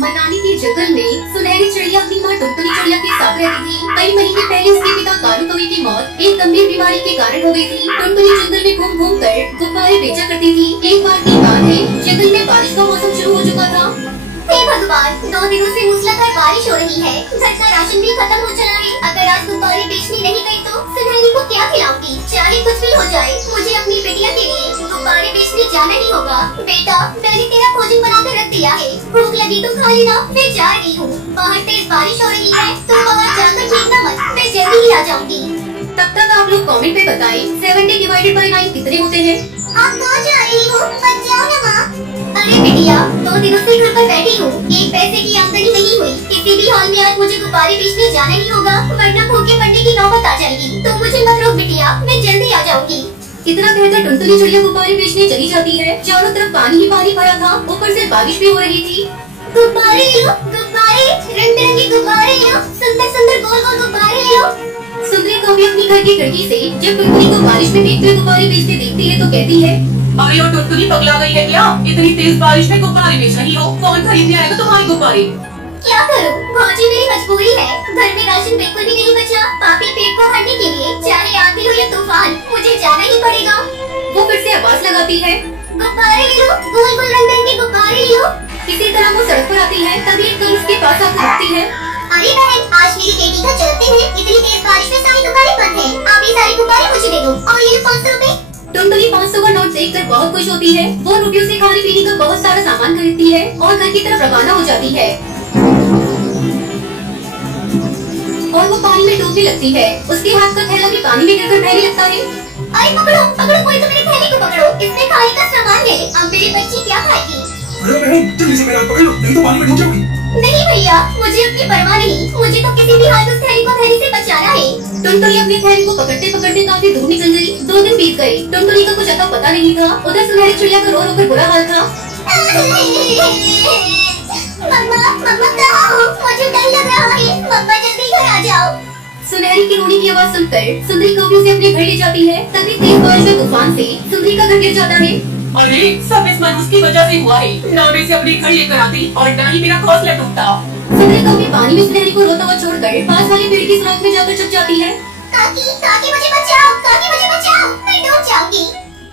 मनाली के जंगल में सुनहरी चिड़िया अपनी माँ टुनटुनी चिड़िया के साथ रहती थी। कई महीने पहले उसके पिता कालू कौवे की मौत एक गंभीर बीमारी के कारण हो गई थी। टुनटुनी जंगल में घूम घूम कर गुब्बारे बेचा करती थी। एक बार की बात है, जंगल में बारिश का मौसम शुरू हो चुका था। हे भगवान, 2 दिनों से मूसलाधार बारिश हो रही है। घर का राशन भी खत्म हो चला है। अगर आज गुब्बारे बेचने नहीं गई तो सुनहरी को क्या खिलाऊंगी? चाहे कुछ भी हो जाए, मुझे अपनी बिटिया के लिए गुब्बारे बेचने जाना ही होगा। बेटा, मैंने तेरा भोजन बनाकर रख दिया है, भूख लगी तो खा लेना। मैं जा रही हूँ, बाहर तेज बारिश हो रही है, तुम बाहर जाकर भीगना मत, मैं जल्दी ही आ जाऊंगी। तब तक आप लोग कमेंट में बताएं 70 डिवाइडेड बाय 9 कितने होते हैं। आप कहाँ जा रही हो? बच जाओ ना माँ। अरे बिटिया, 2 दिनों से घर पर बैठी हूँ, एक पैसे की आमदनी नहीं हुई। किसी भी हाल में आज मुझे गुब्बारे बेचने जाना ही होगा, वरना भूखे मरने की नौबत आ जाएगी। तो मुझे मत रोक बिटिया, मैं जल्दी आ जाऊंगी। इतना कहकर टुनटुनी चिड़िया गुब्बारे बेचने चली जाती है। चारों तरफ पानी ही पानी भरा था, ऊपर से बारिश भी हो रही थी। गुब्बारे लो, गुब्बारे, रंग बिरंगे गुब्बारे लो, सुंदर सुंदर गोल गोल गुब्बारे लो। सुंदरी कौवे अपनी घर की खिड़की से जब टुनटुनी को बारिश में भीगते हुए गुब्बारे बेचते देखती है तो कहती है, अरे और टुनटुनी पगला गई है क्या? इतनी तेज बारिश में गुब्बारे बेच रही हो? कौन खरीदने आएगा तुम्हारे गुब्बारे? क्या करूं? भौजी, मेरी मजबूरी है। घर में राशन बिल्कुल भी नहीं बचा। पापी पेट को भरने के लिए चाहे आंधी हो या तूफान, मुझे जाना ही पड़ेगा। वो फिर से आवाज लगाती है, गुब्बारे लो, गोल गोल रंग बिरंगे गुब्बारे लो। किसी तरह वो सड़क पर आती है, तभी एक कल उसके पास आकर रुकती है। अरे बहन, आज मेरी बेटी का जन्मदिन है। इतनी तेज बारिश में सारे गुब्बारे बंद हैं। आप ये सारे गुब्बारे मुझे दे दो और ये 500 रुपए। टुनटुनी 500 का नोट देखकर बहुत खुश होती है। वो रुपयों से खाने पीने का बहुत सारा सामान खरीदती है और घर की तरफ रवाना हो जाती है। और वो पानी में डूबने लगती है। उसके हाथ का थैला भी पानी में गिरकर बहने लगता है। अरे पकड़ो, पकड़ो, कोई तो मेरे थैले को पकड़ो। इसमें खाने का सामान है। अब मेरी बच्ची क्या खाएगी? अरे बहन, जल्दी से मेरा हाथ पकड़ लो, नहीं तो पानी में डूब जाओगी। नहीं भैया, मुझे अपनी परवाह नहीं। मुझे तो किसी भी हाल में उस थैली को थैली से बचाना है। टुनटुनी अपने थैले को पकड़ते पकड़ते काफी दूर निकल गई। 2 दिन बीत गए। टुनटुनी का कुछ अता पता नहीं था। उधर सुनहरी चिड़िया का रो रो कर बुरा हाल था। मम्मा, मम्मा कहाँ हो? मुझे डर लग रहा है। मम्मा जल्दी घर आ जाओ। सुनहरी की रोने की आवाज सुनकर सुंदरी कौवे उसे अपने घर ले जाती है। तभी तेज बारिश में तूफान से सुंदरी का घर गिर जाता है। अरे सब इस मनुष्य की वजह से हुआ है। ना मैं इसे अपने घर लेकर आती और ना ही मेरा घोंसला टूटता। सुंदरी कौवे पानी में सुनहरी को रोता हुआ छोड़कर पास वाले पेड़ की सुराख में जाकर छुप जाती है। काकी, काकी मुझे बचाओ, काकी मुझे बचाओ, मैं डूब जाऊंगी।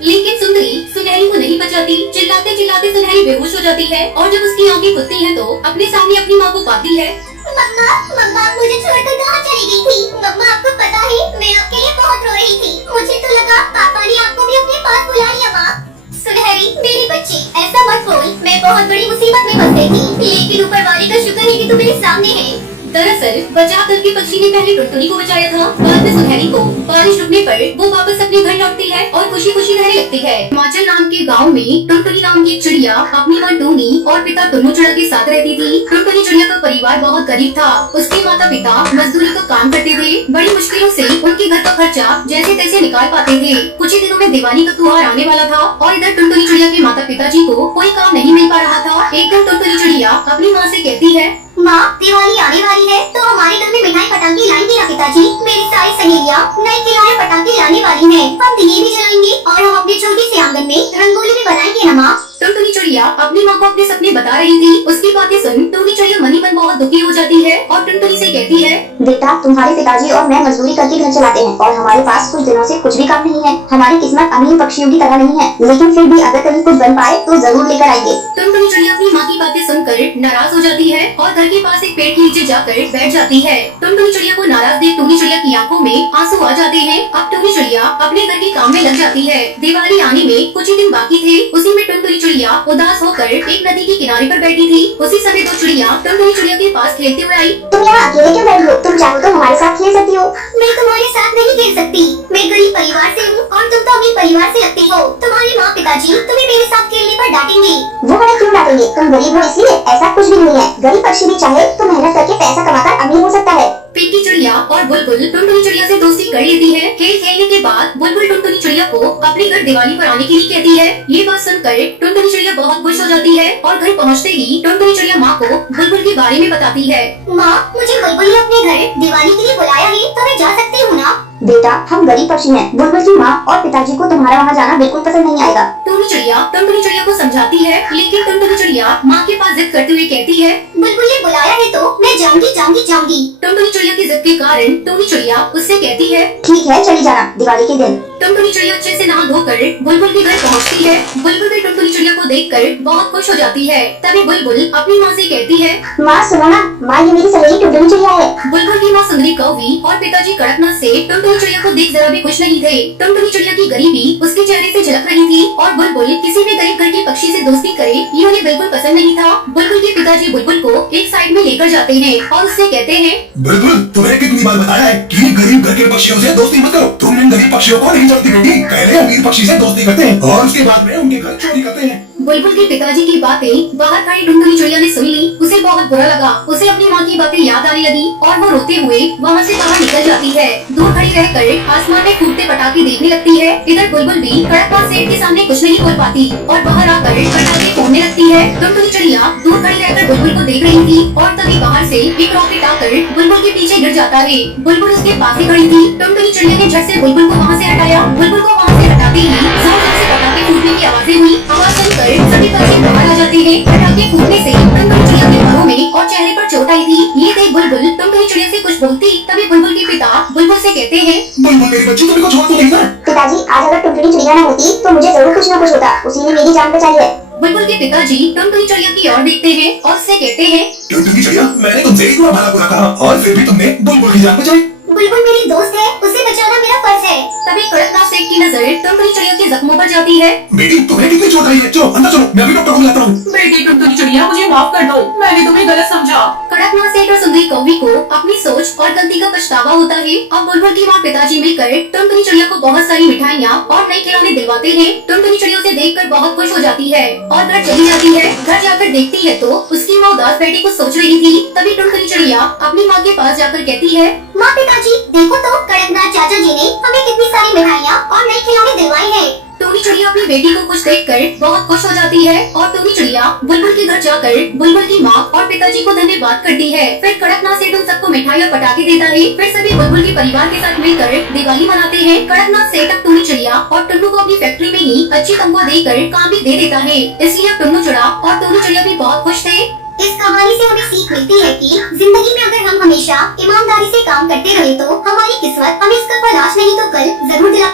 लेकिन सुंदरी सुनहरी को नहीं बचाती। चिल्लाते चिल्लाते सुनहरी बेहोश हो जाती है और जब उसकी आंखें खुलती हैं तो अपने सामने अपनी माँ को पाती है। मम्मा, मम्मा मुझे छोड़कर कहाँ चली गई थी? मम्मा, आपको पता है मैं आपके लिए बहुत रो रही थी। मुझे तो लगा पापा ने आपको भी अपने पास बुला लिया। माँ, सुनहरी मेरी बच्ची, ऐसा मत बोल। मैं बहुत बड़ी मुसीबत में फंस गई थी, लेकिन ऊपर वाले का शुक्र है कि तू मेरे सामने है। दरअसल बचाव दल के पक्षी ने पहले टुनटुनी को बचाया था। बाद में सुनहरी को। बारिश रुकने पर वो वापस अपने घर लौटती है और खुशी खुशी रहने लगती है। हिमाचल नाम के गांव में टुनटुनी नाम की एक चिड़िया अपनी माँ टूनी और पिता टुन्नू चिड़िया के साथ रहती थी। टुनटुनी चिड़िया का परिवार बहुत गरीब था। उसके माता पिता मजदूरी का काम करते थे। बड़ी मुश्किलों से उनके घर का खर्चा जैसे तैसे निकाल पाते थे। कुछ ही दिनों में दिवाली का त्योहार आने वाला था और इधर टुनटुनी चिड़िया के माता पिताजी को कोई काम नहीं मिल पा रहा था। एक दिन टुनटुनी चिड़िया अपनी माँ से कहती है, माँ, दिवाली आने वाली है तो हमारे घर में मिठाई पटाखे लाएंगे ना पिताजी? मेरी सारी सहेलियाँ नए खिलौने पटाखे लाने वाली हैं। हम दिए भी जलाएंगे और हम अपने छोटे से आंगन में रंगोली भी बनाएंगे ना माँ? टुनटुनी चिड़िया अपनी माँ को अपने सपने बता रही थी। उसकी बातें सुन टुनटुनी चिड़िया मन ही मन बहुत दुखी हो जाती है और टुनटुनी से कहती है, बेटा, तुम्हारे पिताजी और मैं मजदूरी करके घर चलाते हैं और हमारे पास कुछ दिनों से कुछ भी काम नहीं है। हमारी किस्मत अमीर पक्षियों की तरह नहीं है, लेकिन फिर भी अगर कहीं कुछ बन पाए तो जरूर लेकर आएंगे। टुनटुनी चिड़िया अपनी माँ की बातें सुनकर नाराज हो जाती है और घर के पास एक पेड़ के नीचे जाकर बैठ जाती है। टुनटुनी चिड़िया को नाराज देख टुनी चिड़िया की आंखों में आंसू आ जाते हैं। अब टुनी चिड़िया अपने घर के काम में लग जाती है। दिवाली आने में कुछ ही दिन बाकी थे। उसी में टुनटुनी चिड़िया उदास होकर एक नदी के किनारे पर बैठी थी। उसी समय 2 चिड़िया टुनटुनी चिड़िया के पास खेलते हुए आई। तुम यहाँ अकेले क्यों बैठी हो? तुम चाहो तो हमारे साथ खेल सकती हो। मैं तुम्हारे साथ नहीं खेल सकती। मैं गरीब परिवार से हूँ और तुम तो अमीर परिवार से लगती हो। तुम्हारी माँ पिताजी तुम्हें मेरे साथ खेलने पर डांटेंगे। वो हमें क्यों डांटेंगे? तुम गरीब हो इसलिए? ऐसा कुछ भी नहीं है। गरीब पक्षी भी चाहे तो मेहनत करके पैसा कमाकर अमीर हो सकता है। पिंकी चिड़िया और बुलबुल टुनटुनी चिड़िया से दोस्ती कर लेती है। खेल खेलने के बाद बुलबुल टुनटुनी चिड़िया को अपने घर दिवाली पर आने के लिए कहती है। ये बात सुनकर टुनटुनी चिड़िया बहुत खुश हो जाती है और घर पहुँचते ही टुनटुनी चिड़िया माँ को बुलबुल के बारे में बताती है। माँ, मुझे बुलबुल ने अपने घर दिवाली के लिए बुलाया है तो मैं जा सकती हूँ ना? बेटा हम गरीब पक्षी हैं। बुलबुल की माँ और पिताजी को तुम्हारा वहाँ जाना बिल्कुल पसंद नहीं आएगा। टुनटुनी चिड़िया टुनटुनी चिड़िया को समझाती है, लेकिन टुनटुनी चिड़िया माँ के पास जिद करते हुए कहती है, बुलबुल ने बुलाया है तो मैं जाऊंगी जाऊंगी जाऊंगी। टुनटुनी चिड़िया की जिद के कारण टुनटुनी चिड़िया उससे कहती है, ठीक है चली जाना दिवाली के दिन। टुनटुनी चिड़िया अच्छे से नहा धोकर बुलबुल के घर पहुँचती है। बुलबुल भी टुनटुनी चिड़िया को देखकर बहुत खुश हो जाती है। तभी बुलबुल अपनी माँ से कहती है, माँ सुनो ना, माँ ये मेरी सहेली टुनटुनी चिड़िया है। बुलबुल की माँ सुंदरी कौवी और पिताजी कड़कनाथ से टुनटुनी चिड़िया को देख जरा भी खुश नहीं थे। टुनटुनी चिड़िया की गरीबी उसके चेहरे से झलक रही थी और बुलबुल किसी भी गरीब घर के पक्षी से दोस्ती करे ये उन्हें बिल्कुल पसंद नहीं था। बुलबुल के पिताजी बुलबुल को एक साइड में लेकर जाते हैं और उससे कहते हैं, बुलबुल तुम्हें कितनी बार बताया है कि गरीब घर के पक्षियों से दोस्ती मत करो। तुम इन गरीब पक्षियों को नहीं जानती बेटी। पहले अमीर पक्षी से दोस्ती करते हैं और उसके बाद में उनके घर चोरी करते हैं। बुलबुल के पिताजी की बातें बाहर खड़ी टुनटुनी चिड़िया ने सुन ली। उसे बहुत बुरा लगा। उसे अपनी माँ की बातें याद आने लगी और वो रोते हुए वहाँ से बाहर निकल जाती है। दूर खड़ी रहकर आसमान में फूटते पटाखे देखने लगती है। इधर बुलबुल भी कड़कनाथ सेठ के सामने कुछ नहीं बोल पाती और बाहर आकर पटाखे फोड़ने लगती है। टुनटुनी चिड़िया दूर खड़ी रहकर बुलबुल को देख रही थी और तभी बाहर से एक रॉकेट आकर बुलबुल के पीछे गिर जाता है। बुलबुल उसके पास ही खड़ी थी। टुनटुनी चिड़िया ने झट से बुलबुल को वहाँ से हटाया। बुलबुल को वहाँ से हटाते ही जोर जोर से पटाखे फूटने की आवाजें हुई। आवाज सुनकर सभी पक्षी बाहर आ जाते हैं। पटाखे फूटने से टुनटुनी चिड़िया के पैरों में और चेहरे पर चोट आई थी। ये देख बुलबुल टुनटुनी चिड़िया से कुछ बोलती, तभी बुलबुल के पिता बुलबुल से कहते हैं, बुलबुल मेरी बच्ची तुम्हें कुछ छोड़ तो नहीं ना। पिताजी आज अगर टुनटुनी चिड़िया न होती तो मुझे जरूर कुछ न कुछ होता। उसी ने मेरी जान बचाई है। बुलबुल के पिताजी टुनटुनी चिड़िया की ओर देखते हैं और उससे कहते हैं, टुनटुनी चिड़िया मैंने तुमसे इतना भला बुरा कहा और फिर भी तुमने बुलबुल की जान बचाई। बुलबुल मेरी दोस्त है, उसे बचाना मेरा फर्ज है। तभी कड़कनाथ सेठ की नजर टुनटुनी चिड़िया के जख्मों पर जाती है। बेटी तुम्हें कितनी चोट आई है? चलो अंदर चलो, मैं अभी डॉक्टर को बुलाता हूँ। बेटी टुनटुनी चिड़िया मुझे माफ कर दो, मैंने तुम्हें गलत समझा। कड़कनाथ सेठ और सुंदरी कौवी को अपनी सोच और गलती का पछतावा होता है। अब बुलबुल की माँ पिताजी मिलकर टुनटुनी चिड़िया को बहुत सारी मिठाइयाँ और नए खिलौने दिलवाते हैं। टुनटुनी चिड़िया उसे देखकर बहुत खुश हो जाती है और घर चली जाती है। घर जाकर देखती है तो उसकी माँ उदास बैठी कुछ सोच रही थी। तभी टुनटुनी चिड़िया अपनी माँ के पास जाकर कहती है, माँ पिताजी देखो तो कड़कनाथ चाचा जी ने हमें कितनी सारी मिठाइयाँ और नए खिलौने दिलवाए हैं। टोनी चिड़िया अपनी बेटी को खुश देखकर बहुत खुश हो जाती है और टोनी चिड़िया बुलबुल के घर जाकर बुलबुल की माँ और पिताजी को धन्यवाद करती है। फिर कड़कनाथ सेठ उन सबको मिठाई और पटाखे देता है। फिर सभी बुलबुल के परिवार के साथ मिलकर दिवाली मनाते हैं। कड़कनाथ सेठ अब टोनी चिड़िया और टुन्नू को अपनी फैक्ट्री में ही अच्छी तनख्वाह देकर काम भी दे देता है। इसलिए अब टुन्नू चिड़ा और टोनी चिड़िया भी बहुत खुश थे। इस कहानी से हमें सीख मिलती है कि जिंदगी में अगर हम हमेशा ईमानदारी से काम करते रहे तो हमारी किस्मत हमें इसका फल आज नहीं तो कल जरूर दिला